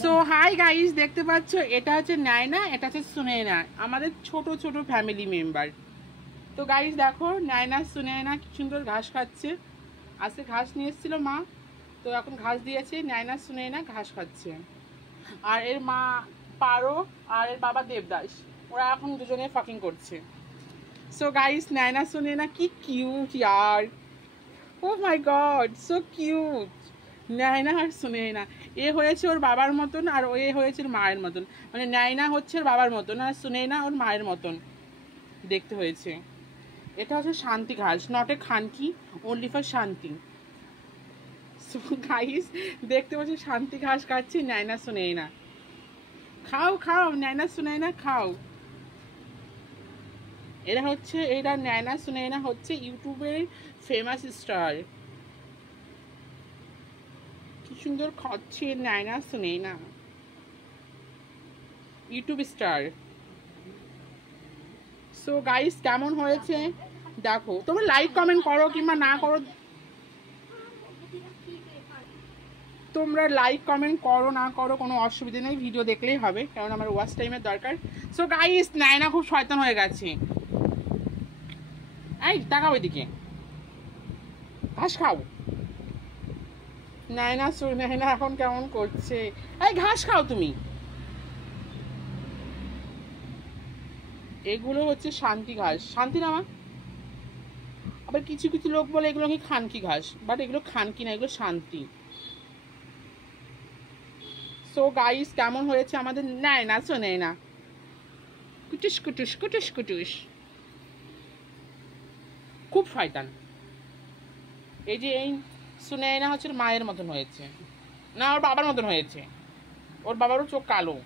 So hi guys, দেখতে পাচ্ছ এটা হচ্ছে নায়না, এটা হচ্ছে সুনয়না, আমাদের ছোট ছোট ফ্যামিলি মেম্বার। তো গাইস দেখো, নায়না সুনয়না কি সুন্দর ঘাস খাচ্ছে। আজকে ঘাস নিয়ে এসেছিল মা, তো এখন ঘাস দিয়েছে। নায়না সুনয়না ঘাস খাচ্ছে। আর এর মা পারো আর এর বাবা দেবদাস, ওরা এখন দুজনে ফাকিং করছে। সো গাইস, নায়না সুনয়না কি কিউট ইয়ার। ও মাই গড, সো কিউট। নায়না আর সুনয়না, এ হয়েছে ওর বাবার মতন আর এ হয়েছে ওর মায়ের মতন। মানে নায়না হচ্ছে ওর বাবার মতন আর সুনয়না ওর মায়ের মতন দেখতে হয়েছে। এটা হচ্ছে শান্তি ঘাস, নট এ খানকি, ওনলি ফর শান্তি। সো গাইস, দেখতে পাচ্ছি শান্তি ঘাস খাচ্ছি নায়না সুনয়না। খাও খাও নায়না সুনয়না খাও। এরা নায়না সুনয়না হচ্ছে ইউটিউবের ফেমাস স্টার। কি সুন্দর খাচ্ছে Naina Sunayna, YouTube star. So guys, কেমন হয়েছে দেখো। তোমরা লাইক কমেন্ট করো কিংবা না করো, তোমরা লাইক কমেন্ট করো না করো কোনো অসুবিধা নেই, ভিডিও দেখলেই হবে, কারণ আমার ওয়াচ টাইমের দরকার। সো গাইস, নায়না খুব শয়তান হয়ে গেছে। এই তাকাও এদিকে, ঘাস খাও। নায়না সুনয়না এখন কেমন করছে, এই ঘাস খাও তুমি। এগুলো হচ্ছে শান্তি ঘাস, শান্তি নামা। আবার কিছু কিছু লোক বলে এগুলো কি খানকি ঘাস, বাট এগুলো খানকি না, এগুলো শান্তি। সো গাইস, কেমন হয়েছে আমাদের নায়না সুনয়না। কুটুস কুটুস কুটুস কুটুস, খুব শয়তান। এই যে এই সুনয়না হচ্ছে মায়ের মতন হয়েছে, না ওর বাবার মতন হয়েছে। ওর বাবারও চোখ কালো,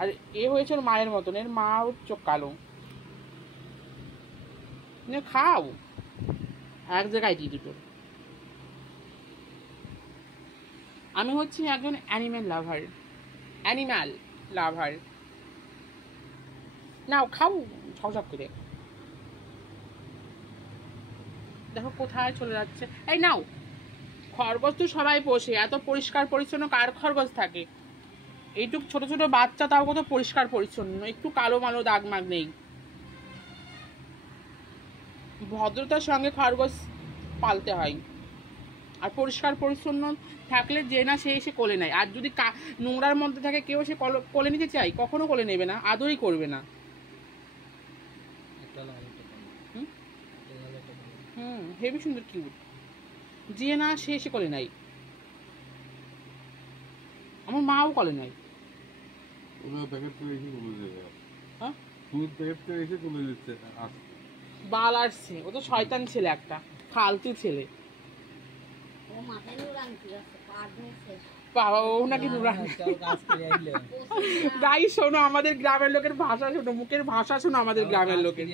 আর এ হয়েছে ওর মায়ের মতন, এর মা ওর চোখ কালো। খাও এক জায়গায় দিয়ে দুটো। আমি হচ্ছি একজন অ্যানিম্যাল লাভার। নাও খাও ঝকঝক করে। দেখো কোথায় চলে যাচ্ছে। এই নাও, খরগোশ তো সবাই পোষে, এত পরিষ্কার পরিচ্ছন্ন কার খরগোশ থাকে। এইটুক ছোট ছোট বাচ্চা, তাও কত পরিষ্কার পরিচ্ছন্ন, একটু কালো মালো দাগ মাগ নেই। ভদ্রতার সঙ্গে খরগোশ পালতে হয়, আর পরিষ্কার পরিচ্ছন্ন থাকলে যে না সে এসে কোলে নেয়। আর যদি নোংরার মধ্যে থাকে কেউ সে কোলে নিতে চাই, কখনো কোলে নেবে না, আদরই করবে না। হেবি সুন্দর কিউট, যে না সে এসে কোলে নাই। আমার মাও কোলে নাই। বাল আসছে, ও তো শয়তান ছেলে, একটা ফালতু ছেলে। বাবা ও নাকি গাই শোনো, আমাদের গ্রামের লোকের ভাষা শোনো, মুখের ভাষা শোনো আমাদের গ্রামের লোকের।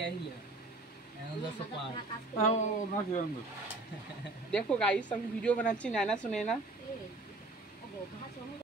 দেখো গাইস, আমি ভিডিও বানাচ্ছি নায়না সুনয়না।